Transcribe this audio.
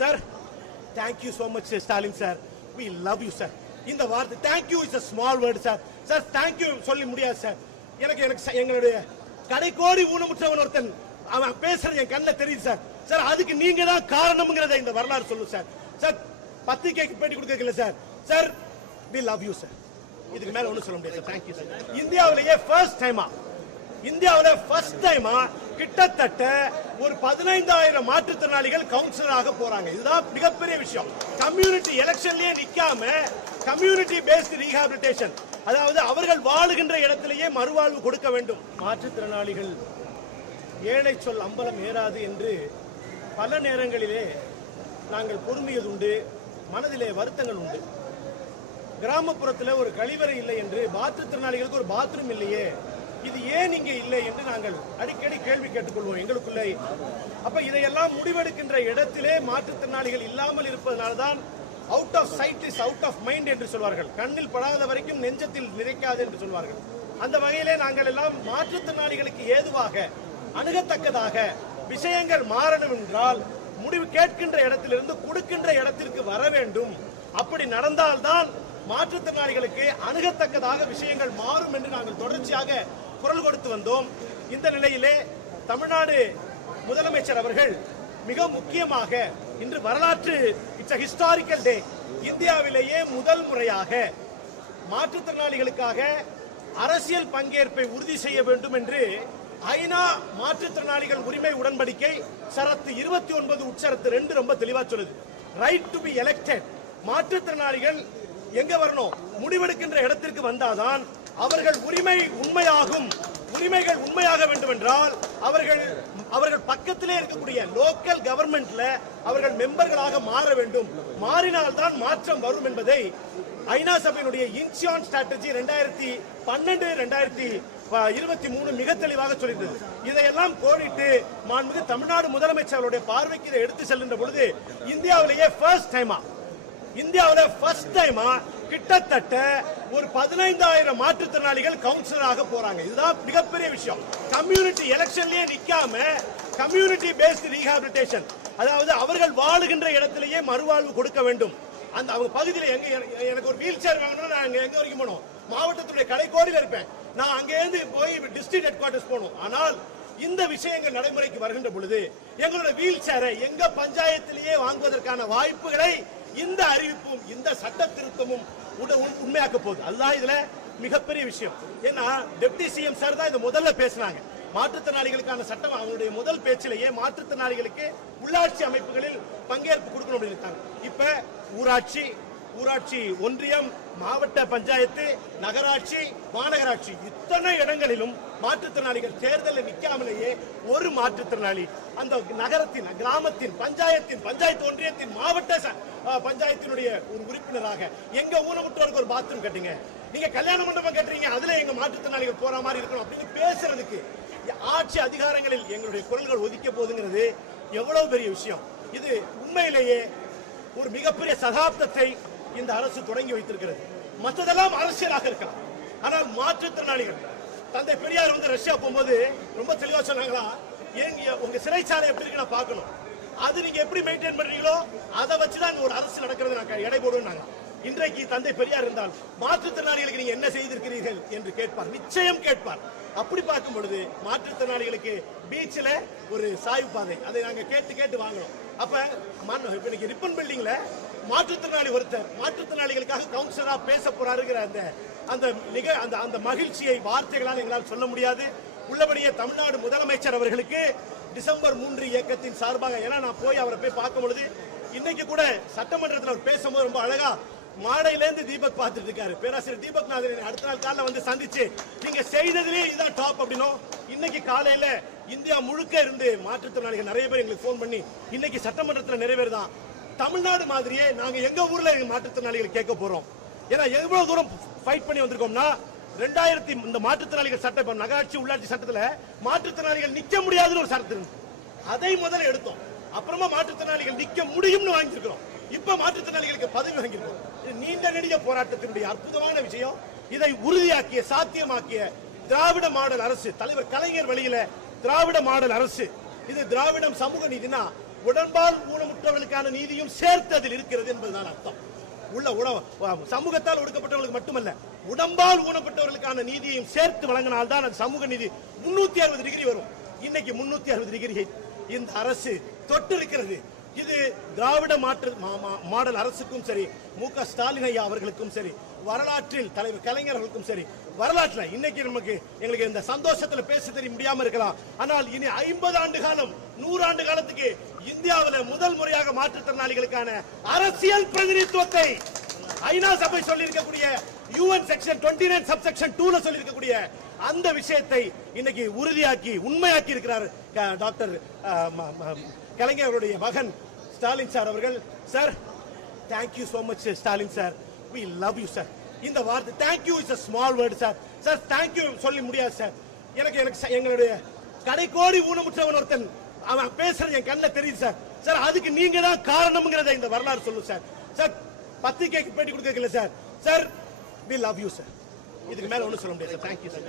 Sir, thank you so much Stalin sir, we love you sir. இந்த வார்த்தை thank you is a small word sir. Sir thank you சொல்லி முடியாது sir. எனக்கு எங்களுடைய கடைக்கோடி ஊனமுற்றவன் ஒருத்தன் அவன் பேசுறது என் கண்ணில் தெரியுது சார். சார் அதுக்கு நீங்க தான் காரணம்ங்கிறத இந்த வரலாறு சொல்லும் சார். சார் பத்திரிகைக்கு பேட்டி கொடுக்கல sir. Sir we love you sir. இதுக்கு மேல ஒன்றும் சொல்ல முடியாது. Thank you sir. இந்தியாவிலேயே ஃபர்ஸ்ட் டைமா கிட்டத்தட்ட ஒரு 15,000 மாற்றுத்திறனாளிகள் கவுன்சிலராக போறாங்க. இதுதான் மிகப்பெரிய விஷயம். கம்யூனிட்டி எலெக்ஷன்லயே நிக்காம கம்யூனிட்டி பேஸ்ட் ரீஹாபிலிட்டேஷன், அதாவது அவர்கள் வாழுகின்ற இடத்திலேயே மறுவாழ்வு கொடுக்க வேண்டும். மாற்றுத்திறனாளிகள் ஏழை சொல் அம்பலம் ஏறாது என்று பல நேரங்களிலே நாங்கள் பொறுமையது உண்டு, மனதிலே வருத்தங்கள் உண்டு. கிராமப்புறத்தில் ஒரு கழிவறை இல்லை என்று, மாற்றுத்திறனாளிகளுக்கு ஒரு பாத்ரூம் இல்லையே, இது ஏன் இங்கே இல்லை என்று நாங்கள் அடிக்கடி கேள்வி கேட்டுக்கொள்வோம் எங்களுக்குள்ளே. அப்ப இதையெல்லாம் முடிவெடுக்கின்ற இடத்திலே மாற்றுத்திறனாளிகள் இல்லாமல் இருப்பதனால்தான் out of sight is out of mind என்று சொல்வார்கள். கண்ணில் படாத வரைக்கும் நெஞ்சத்தில் நிறைக்காது என்று சொல்வார்கள். அந்த வகையிலே நாங்கள் எல்லாம் மாற்றுத்திறனாளிகளுக்கு ஏதுவாக அணுகத்தக்கதாக விஷயங்கள் மாறணும் என்றால் முடிவு கேட்கின்ற இடத்திலிருந்து கொடுக்கின்ற இடத்திற்கு வர வேண்டும். அப்படி நடந்தால்தான் மாற்றுத்திறனாளிகளுக்கு அணுகத்தக்கதாக விஷயங்கள் மாறும் என்று நாங்கள் தொடர்ச்சியாக குரல் கொடுத்து வந்தோம். இந்த நிலையிலே தமிழ்நாடு முதலமைச்சர் அவர்கள் மிக முக்கியமாக இன்று வரலாற்று, இட்ஸ் ஹிஸ்டாரிக்கல் டே, இந்தியாவிலேயே முதல் முறையாக மாற்றுத்திறனாளிகளுக்காக அரசியல் பங்கேற்பை உறுதி செய்ய வேண்டும் என்று ஐநா மாற்றுத்திறனாளிகள் உரிமை உடன்படிக்கை ஷரத்து 29 உட்சரத்து 2 ரொம்ப தெளிவா சொல்லுது. Right to be elected. மாற்றுத்திறனாளிகள் எங்க வரணும்? முடிவெடுக்கின்ற இடத்திற்கு வந்தாதான் அவர்கள் உரிமைகள் உண்மையாக வேண்டும் என்றால் அவர்கள் பக்கத்திலே இருக்கக்கூடிய லோக்கல் கவர்மெண்ட்ல அவர்கள் மெம்பர்களாக மாற வேண்டும். மாறினால்தான் மாற்றம் வரும் என்பதை ஐநா சபையினுடைய இன்சியான் ஸ்ட்ராட்டஜி 2023 மிக தெளிவாக சொல்லியிருந்தது. இதையெல்லாம் கோரிட்டு மாண்புமிகு தமிழ்நாடு முதலமைச்சர்களுடைய பார்வைக்கு இதை எடுத்து செல்கின்ற பொழுது இந்தியாவிலேயே ஃபர்ஸ்ட் டைமா கிட்டத்தட்ட ஒரு 15,000 மாற்றுத்திறனாளிகள் கவுன்சிலராக போறாங்க. இதுதான் மிகப்பெரிய விஷயம். கம்யூனிட்டி எலெக்ஷன்லயே நிக்காம கம்யூனிட்டி பேஸ்ட் ரீஹாபிலிட்டேஷன், அதாவது அவர்கள் வாழுகின்ற இடத்திலேயே மறுவாழ்வு கொடுக்க வேண்டும். அந்த அவங்க பகுதியில் எனக்கு ஒரு வீல் சேர் வாங்கணும், நான் எங்க வரைக்கும் போகணும்? மாவட்டத்துடைய கடைக்கோடியில் இருப்பேன். நான் அங்கேருந்து போய் டிஸ்ட்ரிக்ட் ஹெட் குவார்டர்ஸ் போகணும். ஆனால் இந்த விஷயங்கள் நடைமுறைக்கு வருகின்ற பொழுது எங்களுடைய வீல் சேரை எங்க பஞ்சாயத்திலேயே வாங்குவதற்கான வாய்ப்புகளை இந்த அறிவிப்பும் இந்த சட்ட திருத்தமும் உண்மையாக்க போகுது. அதுதான் இதுல மிகப்பெரிய விஷயம். ஏன்னா டெப்டி சிஎம் சார் தான் இதை முதல்ல பேசினாங்க. மாற்றுத்திறனாளிகளுக்கான சட்டம் அவங்களுடைய முதல் பேச்சிலேயே மாற்றுத்திறனாளிகளுக்கு உள்ளாட்சி அமைப்புகளில் பங்கேற்பு கொடுக்கணும் அப்படின்னு. இப்ப ஊராட்சி ஒன்றியம், மாவட்ட பஞ்சாயத்து, நகராட்சி, மாநகராட்சி இத்தனை இடங்களிலும் மாற்றுத்திறனாளிகள் தேர்தலில் நிற்காமலேயே ஒரு மாற்றுத்திறனாளி அந்த நகரத்தின், கிராமத்தின், பஞ்சாயத்து ஒன்றியத்தின், மாவட்ட பஞ்சாயத்தினுடைய ஒரு உறுப்பினராக எங்க ஊனமுற்றோருக்கு ஒரு பாத்ரூம் கட்டுங்க, நீங்க கல்யாண மண்டபம் கட்டுறீங்க, அதுல எங்க மாற்றுத்திறனாளிகள் போற மாதிரி இருக்கணும் அப்படின்னு பேசுறதுக்கு ஆட்சி அதிகாரங்களில் எங்களுடைய குரல்கள் ஒதுக்க போதுங்கிறது எவ்வளவு பெரிய விஷயம். இது உண்மையிலேயே ஒரு மிகப்பெரிய சகாப்தத்தை இந்த அரசு தொடங்கி வைத்திருக்கிறது. மற்றதெல்லாம் அரசியலாக இருக்கலாம், ஆனால் மாற்றுத்திறனாளிகள், தந்தை பெரியார் வந்து ரஷ்யா போகும்போது ரொம்ப தெளிவா சொன்னாங்களா, உங்க சிறைச்சாலை எப்படி இருக்கு நான் பார்க்கணும், அது நீங்க எப்படி மெயின்டைன் பண்றீங்களோ அதை வச்சுதான் ஒரு அரசு நடக்கிறது நான் எடை போடுவேன். இன்றைக்கு தந்தை பெரியார் இருந்தால் மாற்றுத்திறனாளிகளுக்கு நீங்க என்ன செய்திருக்கிறீர்கள் என்று கேட்பார், நிச்சயம் கேட்பார். அப்படி பார்க்கும் பொழுது மாற்றுத்திறனாளிகளுக்கு பீச்சில் ஒரு சாய்வு பாதை, அதை நாங்க கேட்டு வாங்கணும். அப்ப இன்னைக்கு ரிப்பன் பில்டிங்ல மாற்றுத்திறனாளி ஒருத்தர் மாற்றுத்திறனாளிகளுக்காக கவுன்சிலரா பேச போறாருங்கிற அந்த மகிழ்ச்சியை வார்த்தைகளால் எங்களால் சொல்ல முடியாது. உள்ளபடியே தமிழ்நாடு முதலமைச்சர் அவர்களுக்கு டிசம்பர் 3 இயக்கத்தின் சார்பாக, ஏன்னா நான் அவரை போய் பார்க்கும் பொழுது இன்னைக்கு கூட சட்டமன்றத்தில் அவர் பேசும்போது ரொம்ப அழகா மாடையிலேருந்து தீபக் பார்த்துட்டு இருக்காரு. பேராசிரியர் தீபக் நாதன் அடுத்த நாள் காலைல வந்து சந்திச்சு நீங்க செய்ததுலேயே இதுதான் டாப் அப்படின்னும், இன்னைக்கு காலையில இந்தியா முழுக்க இருந்து மாற்றுத்திறனாளிகள் நிறைய பேர் எங்களுக்கு போன் பண்ணி இன்னைக்கு சட்டமன்றத்தில் நிறைவேறுதான் தமிழ்நாடு மாதிரியே நாங்க எங்க ஊர்ல மாற்றுத்திறனாளிகள் கேட்க போறோம். ஏன்னா எவ்வளவு தூரம் ஃபைட் பண்ணி வந்திருக்கோம்னா 2000 இந்த மாற்றுத்திறனாளிகள் சட்டம், நகராட்சி உள்ளாட்சி சட்டத்துல மாற்றுத்திறனாளிகள் நிக்க முடியாதுன்னு ஒரு சட்டத்தில் இருந்து அதை முதல்ல எடுத்தோம். அப்புறமா மாற்றுத்திறனாளிகள் நிக்க முடியும்னு வாங்கியிருக்கிறோம். இப்ப மாற்றுத்திறனாளிகளுக்கு பதவி வாங்கியிருக்கோம். நீண்ட நெடிய போராட்டத்தினுடைய அற்புதமான விஷயம். இதை உறுதியாக்கிய, சாத்தியமாக்கிய திராவிட மாடல் அரசு, தலைவர் கலைஞர் வழியில திராவிட மாடல் அரசு. இது திராவிடம் சமூக நீதினா உடம்பால் ஊனமுற்றவர்களுக்கான நீதியும் சேர்த்து அதில் இருக்கிறது என்பதுதான் அர்த்தம். சமூகத்தால் ஒடுக்கப்பட்டவர்களுக்கு மட்டுமல்ல, உடம்பால் ஊனப்பட்டவர்களுக்கான நீதியையும் சேர்த்து வழங்கினால்தான் அது சமூக நீதி 360 டிகிரி வரும். இன்னைக்கு 360 டிகிரியை இந்த அரசு தொட்டு இருக்கிறது. இது திராவிட மாடல் அரசுக்கும் சரி, மு.க. ஸ்டாலின் ஐயா அவர்களுக்கும் சரி, வரலாற்றில் தலைவர் கலைஞர் அவர்களுக்கும் சரி, வரலாற்றில் இன்னைக்கு எங்களுக்கு இந்த சந்தோஷத்துல பேச தெரிய முடியாம இருக்கலாம். ஆனால் இனி 50 ஆண்டு காலம் 100 ஆண்டு காலத்துக்கு இந்தியாவில் முதல் முறையாக மாற்றுத்திறனாளிகளுக்கான அரசியல் பிரதிநிதித்துவத்தை ஐநா சபை சொல்லி இருக்கக்கூடிய யுஎன் செக்ஷன் 29 சப்செக்ஷன் 2ல சொல்லி இருக்கக்கூடிய அந்த விஷயத்தை இன்னைக்கு உறுதியாக்கி உண்மையாக்கி இருக்கிறார் டாக்டர் கலைஞர் அவருடைய மகன் ஸ்டாலின் சார் அவர்கள். Sir, thank you so much Stalin sir, we love you sir. இந்த வார்த்தை thank you is a small word sir. Sir, thank you சொல்லி முடியாது சார். எனக்கு எங்களுடைய கடைக்கோடி ஊனமுற்றவன் ஒருத்தன் அவன் பேசுறது என் கண்ணில் தெரியுது சார். சார், அதுக்கு நீங்க தான் காரணம்ங்கிறத இந்த வரலாறு சொல்லும் சார். சார், பத்திரிகைக்கு பேட்டி கொடுக்கல sir. Sir, we love you sir. இதுக்கு மேல ஒன்றும் சொல்ல முடியாது சார். Thank you sir.